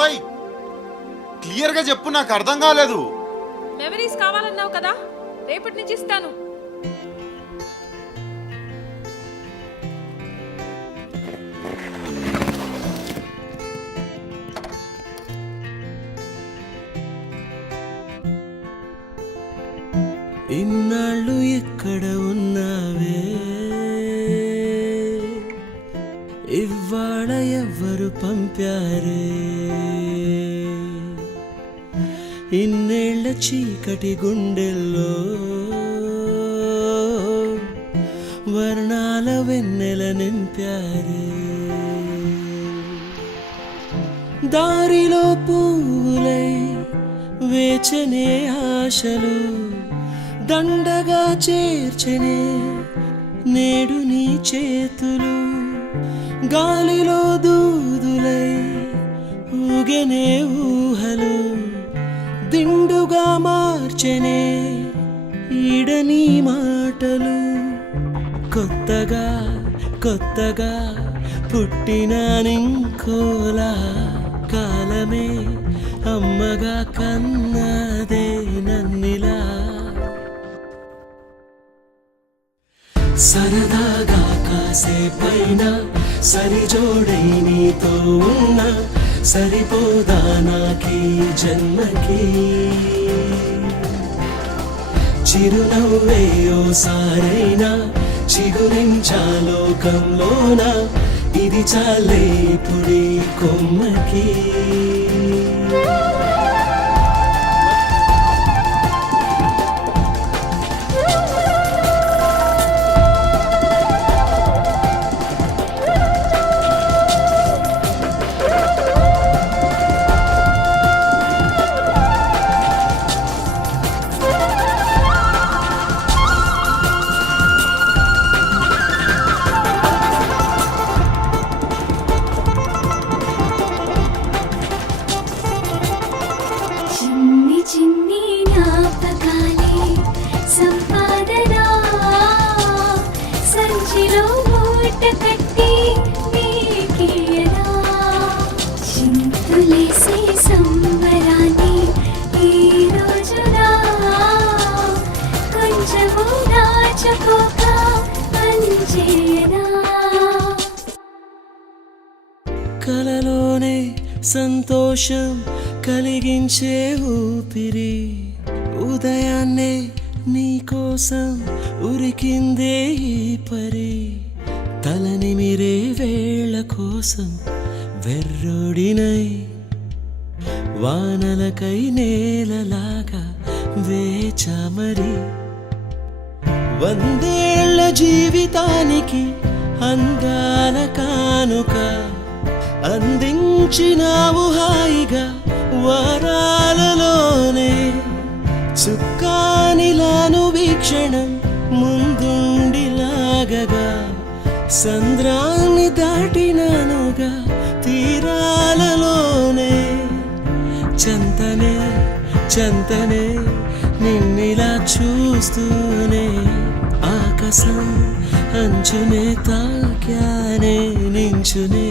ఓయ్ క్లియర్ గా చెప్పు, నాకు అర్థం కాలేదు. మెమరీస్ కావాలన్నావు కదా, రేపటి నుంచి ఇస్తాను. ఇన్నాళ్ళు ఎక్కడ ఉన్నావే, ఇవాళ ఎవ్వరు పంపారే, ఇన్నేళ్ల చీకటి గుండెల్లో వర్ణాల వెన్నెల నింపారే, దారిలో పూలై వేచనే ఆశలు దండగా చేర్చనే నేడు నీ చేతులు, గాలిలో దూదులై ఊగెనే ఊహలు దిండుగా మార్చెనే ఈడని మాటలు, కొత్తగా కొత్తగా పుట్టిన నింకోలా కాలమే అమ్మగా కన్నదే నన్నిలా, సరదాగా కాసేపైనా సరిజోడై నీతో ఉన్నా సరిపోదా నాకీ జన్మకి, చిరునవ్వే ఓసారైనా చిగురించాలోకంలోన ఇది చాలే పుడి కొమ్మకి. కలలోనే సంతోషం కలిగించే ఊపిరి, ఉదయాన్నే నీకోసం ఉరికిందే ఈ పరి, తలనిమిరే వేళ కోసం వెర్రోడినై వానలకై నేలలాగా వేచామరి, వందేళ్ల జీవితానికి అందాల కానుక అందించినావు హాయిగా వరాలలోనే, చుక్కానిలాను వీక్షణం ముందుండిలాగగా సంద్రాన్ని దాటినానుగా తీరాలలోనే, చంతనే చంతనే నిన్నిలా చూస్తూనే ఆకాశం అంచునే తాక్యానే నించునే,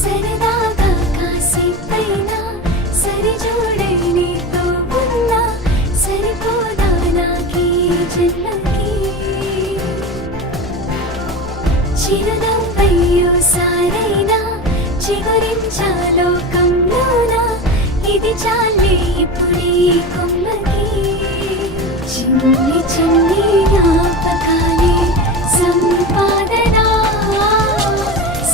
సరదాగా కాసేపైనా సరిజోడై నీతో ఉన్నా సరిపోదా నాకీ జన్మకి, చిరునవ్వై ఓసారైనా చిగురించాలోకంలోన ఇది చాలే ఇప్పుడీ కొమ్మకి, చిన్ని చిన్ని జ్ఞాపకాలే సంపాదన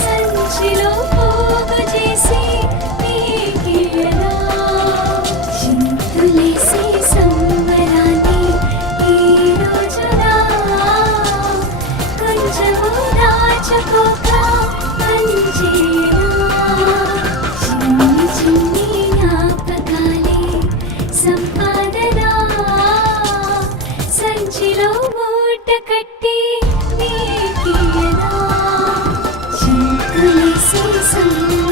సంచిలో పోగు చేసి నీకియనా, చింతులేసి సంబరాన్ని ఈ రోజున కొంచెము దాచుకోక పంచేనా, చిన్ని చిన్ని జ్ఞాపకాలే సంపాదన సంచిలో మూట కట్టి నీకియనా, చింతులేసి సంబరాన్ని